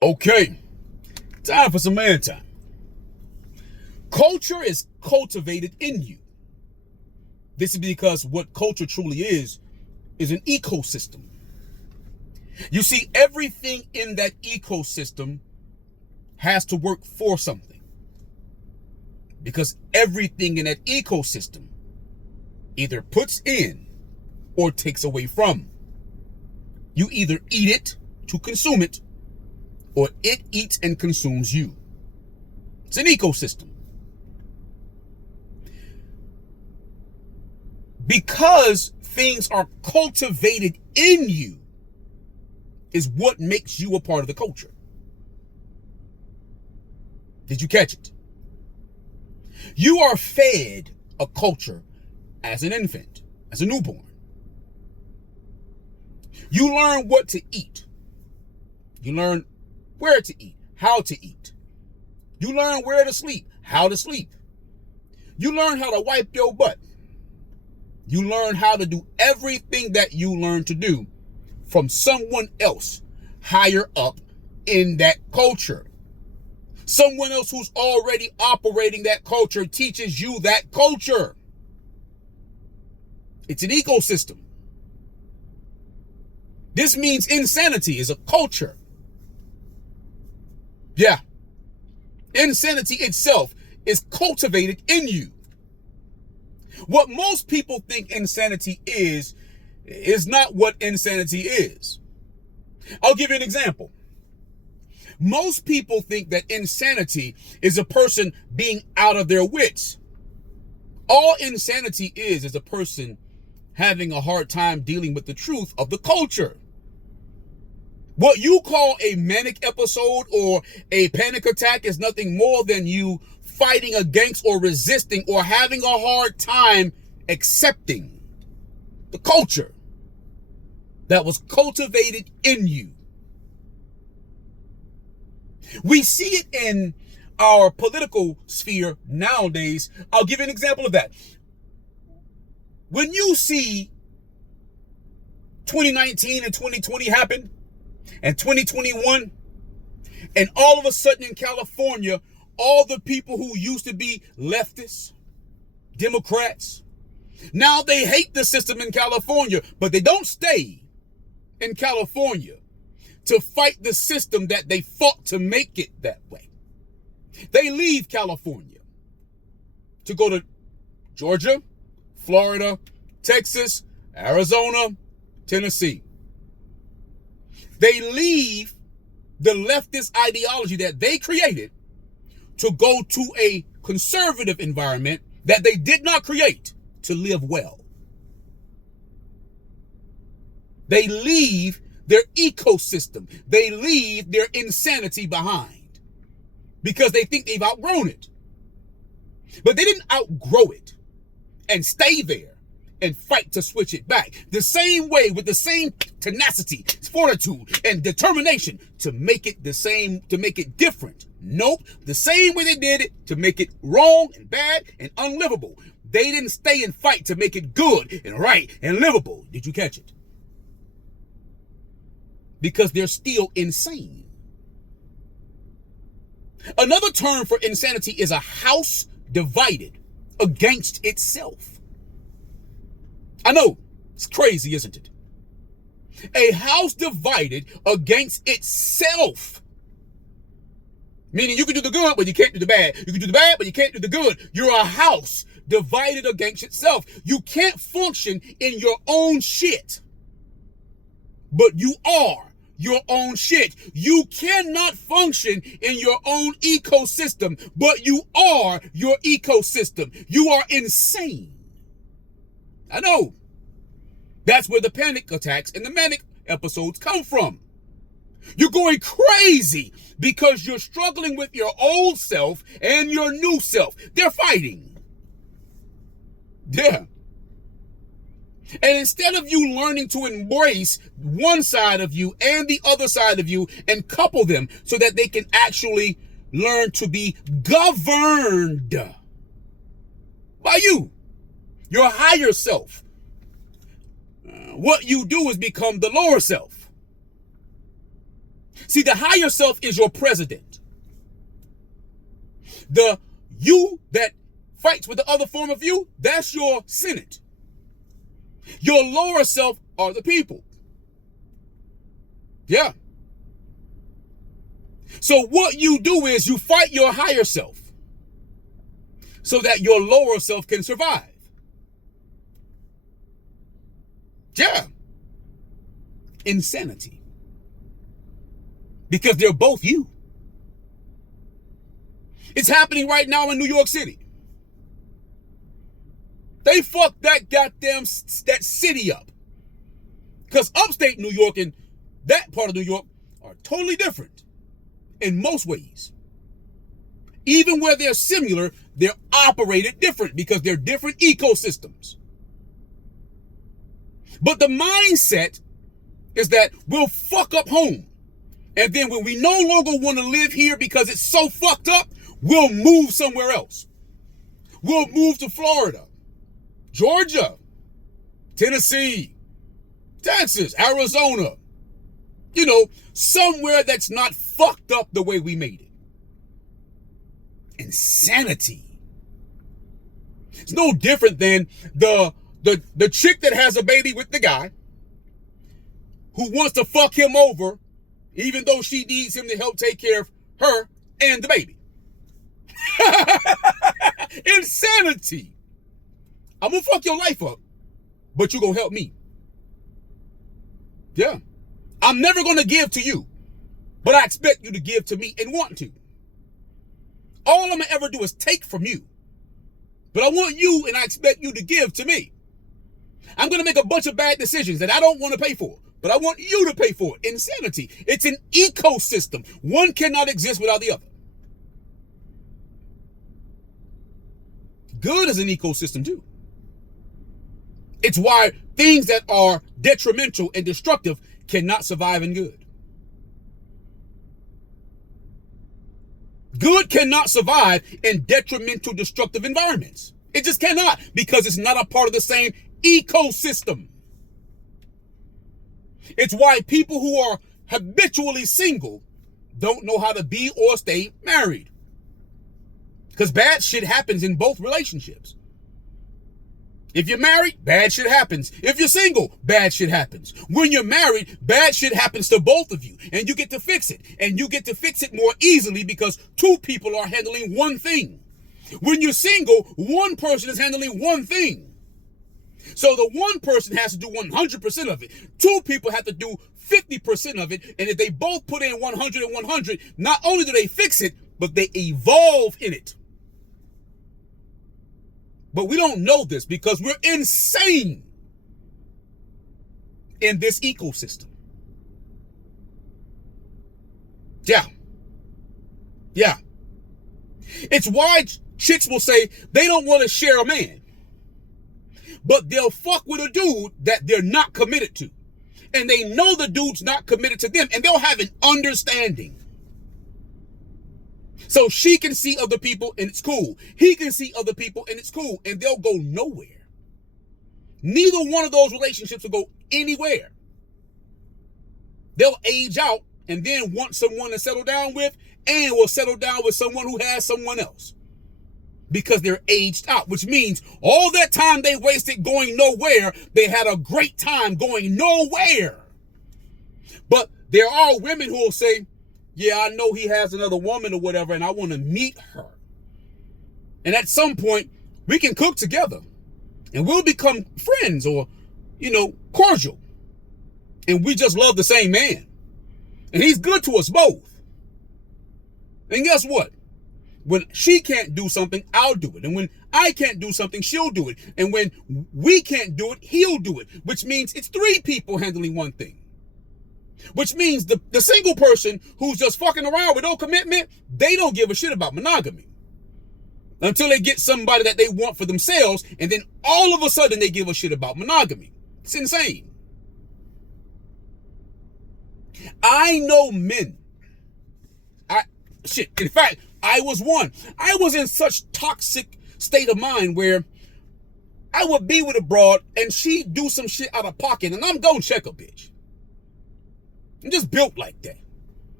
Okay, time for some man time. Culture is cultivated in you. This is because what culture truly is an ecosystem. You see, everything in that ecosystem has to work for something. Because everything in that ecosystem either puts in or takes away from. You either eat it to consume it, or it eats and consumes you. It's an ecosystem. Because things are cultivated in you is what makes you a part of the culture. Did you catch it? You are fed a culture as an infant, as a newborn. You learn what to eat. You learn where to eat, how to eat. You learn where to sleep, how to sleep. You learn how to wipe your butt. You learn how to do everything that you learn to do from someone else higher up in that culture. Someone else who's already operating that culture teaches you that culture. It's an ecosystem. This means insanity is a culture. Yeah. Insanity itself is cultivated in you. What most people think insanity is not what insanity is. I'll give you an example. Most people think that insanity is a person being out of their wits. All insanity is a person having a hard time dealing with the truth of the culture. What you call a manic episode or a panic attack is nothing more than you fighting against or resisting or having a hard time accepting the culture that was cultivated in you. We see it in our political sphere nowadays. I'll give you an example of that. When you see 2019 and 2020 happen, and 2021, and all of a sudden in California, all the people who used to be leftists, Democrats, now they hate the system in California, but they don't stay in California to fight the system that they fought to make it that way. They leave California to go to Georgia, Florida, Texas, Arizona, Tennessee. They leave the leftist ideology that they created to go to a conservative environment that they did not create to live well. They leave their ecosystem. They leave their insanity behind because they think they've outgrown it. But they didn't outgrow it and stay there and fight to switch it back. The same way, with the same tenacity, fortitude, and determination to make it the same, to make it different. Nope. The same way they did it to make it wrong and bad and unlivable. They didn't stay and fight to make it good and right and livable. Did you catch it? Because they're still insane. Another term for insanity is a house divided against itself. I know, it's crazy, isn't it? A house divided against itself. Meaning you can do the good, but you can't do the bad. You can do the bad, but you can't do the good. You're a house divided against itself. You can't function in your own shit. But you are your own shit. You cannot function in your own ecosystem, but you are your ecosystem. You are insane. I know. That's where the panic attacks and the manic episodes come from. You're going crazy because you're struggling with your old self and your new self. They're fighting. Yeah. And instead of you learning to embrace one side of you and the other side of you and couple them so that they can actually learn to be governed by you, your higher self, what you do is become the lower self. See, the higher self is your president. The you that fights with the other form of you, that's your Senate. Your lower self are the people. Yeah. So what you do is you fight your higher self so that your lower self can survive. Yeah. Insanity. Because they're both you. It's happening right now in New York City. They fucked that goddamn that city up. Because upstate New York and that part of New York are totally different in most ways. Even where they're similar, they're operated different because they're different ecosystems. But the mindset is that we'll fuck up home. And then when we no longer want to live here because it's so fucked up, we'll move somewhere else. We'll move to Florida, Georgia, Tennessee, Texas, Arizona. You know, somewhere that's not fucked up the way we made it. Insanity. It's no different than the chick that has a baby with the guy who wants to fuck him over even though she needs him to help take care of her and the baby. Insanity. I'm gonna fuck your life up, but you gonna help me. Yeah. I'm never gonna give to you, but I expect you to give to me and want to. All I'm gonna ever do is take from you, but I want you and I expect you to give to me. I'm gonna make a bunch of bad decisions that I don't want to pay for, but I want you to pay for it. Insanity. It's an ecosystem. One cannot exist without the other. Good is an ecosystem too. It's why things that are detrimental and destructive cannot survive in good. Good cannot survive in detrimental, destructive environments. It just cannot, because it's not a part of the same ecosystem. It's why people who are habitually single don't know how to be or stay married. Because bad shit happens in both relationships. If you're married, bad shit happens. If you're single, bad shit happens. When you're married, bad shit happens to both of you, and you get to fix it. And you get to fix it more easily because two people are handling one thing. When you're single, one person is handling one thing. So the one person has to do 100% of it. Two people have to do 50% of it. And if they both put in 100 and 100, not only do they fix it, but they evolve in it. But we don't know this because we're insane in this ecosystem. Yeah. Yeah. It's why chicks will say they don't want to share a man, but they'll fuck with a dude that they're not committed to. And they know the dude's not committed to them, and they'll have an understanding. So she can see other people and it's cool. He can see other people and it's cool. And they'll go nowhere. Neither one of those relationships will go anywhere. They'll age out and then want someone to settle down with, and will settle down with someone who has someone else. Because they're aged out, which means all that time they wasted going nowhere, they had a great time going nowhere. But there are women who will say, yeah, I know he has another woman or whatever, and I want to meet her. And at some point, we can cook together. And we'll become friends or, cordial. And we just love the same man. And he's good to us both. And guess what? When she can't do something, I'll do it. And when I can't do something, she'll do it. And when we can't do it, he'll do it. Which means it's three people handling one thing. Which means the single person who's just fucking around with no commitment, they don't give a shit about monogamy. Until they get somebody that they want for themselves, and then all of a sudden they give a shit about monogamy. It's insane. I know men. In fact, I was one. I was in such toxic state of mind where I would be with a broad and she'd do some shit out of pocket, and I'm gonna check a bitch. I'm just built like that.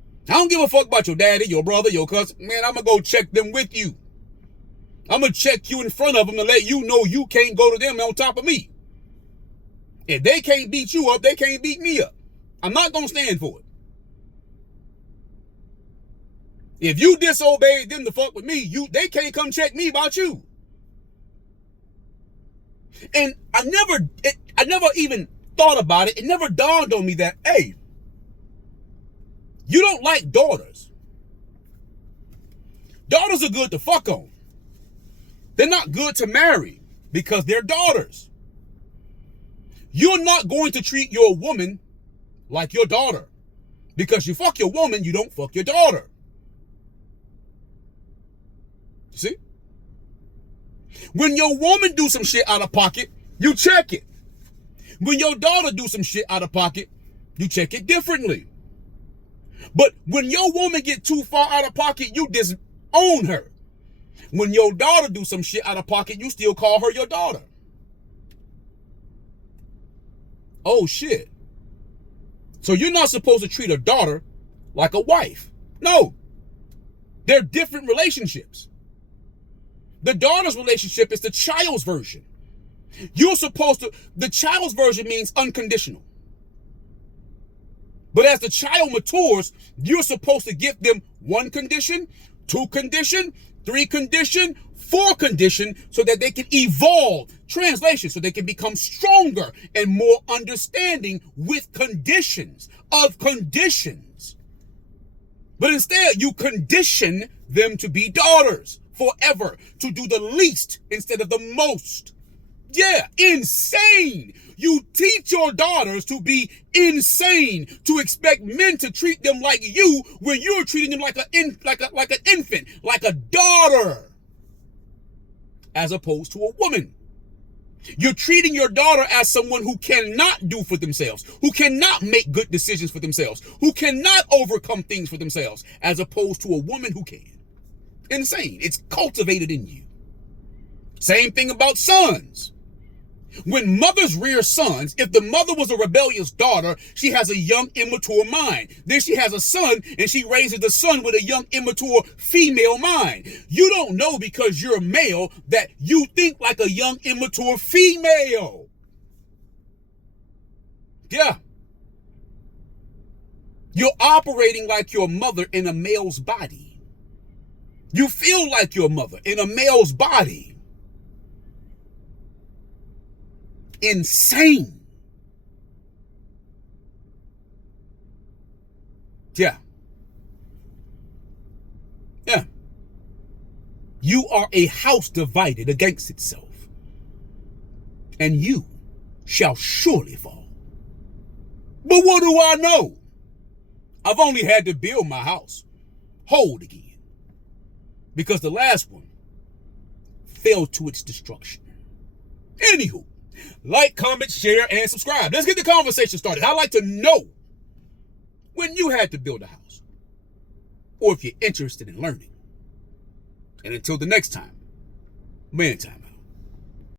I don't give a fuck about your daddy, your brother, your cousin. Man, I'm going to go check them with you. I'm going to check you in front of them and let you know you can't go to them on top of me. If they can't beat you up, they can't beat me up. I'm not going to stand for it. If you disobeyed them to fuck with me, they can't come check me about you. And I never even thought about it. It never dawned on me that, hey, you don't like daughters. Daughters are good to fuck on. They're not good to marry because they're daughters. You're not going to treat your woman like your daughter. Because you fuck your woman, you don't fuck your daughter. See? When your woman do some shit out of pocket, you check it. When your daughter do some shit out of pocket, you check it differently. But when your woman get too far out of pocket, you disown her. When your daughter do some shit out of pocket, you still call her your daughter. Oh shit. So you're not supposed to treat a daughter like a wife. No. They're different relationships. The daughter's relationship is the child's version. The child's version means unconditional. But as the child matures, you're supposed to give them 1 condition, 2 condition, 3 condition, 4 condition, so that they can evolve. Translation, so they can become stronger and more understanding with conditions of conditions. But instead, you condition them to be daughters forever, to do the least instead of the most. Yeah, insane. You teach your daughters to be insane, to expect men to treat them like you when you're treating them like an infant, like a daughter, as opposed to a woman. You're treating your daughter as someone who cannot do for themselves, who cannot make good decisions for themselves, who cannot overcome things for themselves, as opposed to a woman who can. Insane. It's cultivated in you. Same thing about sons. When mothers rear sons, if the mother was a rebellious daughter, she has a young, immature mind. Then she has a son, and she raises the son with a young, immature female mind. You don't know because you're male that you think like a young, immature female. Yeah. You're operating like your mother in a male's body. You feel like your mother in a male's body. Insane. Yeah. Yeah. You are a house divided against itself, and you shall surely fall. But what do I know? I've only had to build my house whole again, because the last one fell to its destruction. Anywho, like, comment, share, and subscribe. Let's get the conversation started. I'd like to know when you had to build a house, or if you're interested in learning. And until the next time, man time.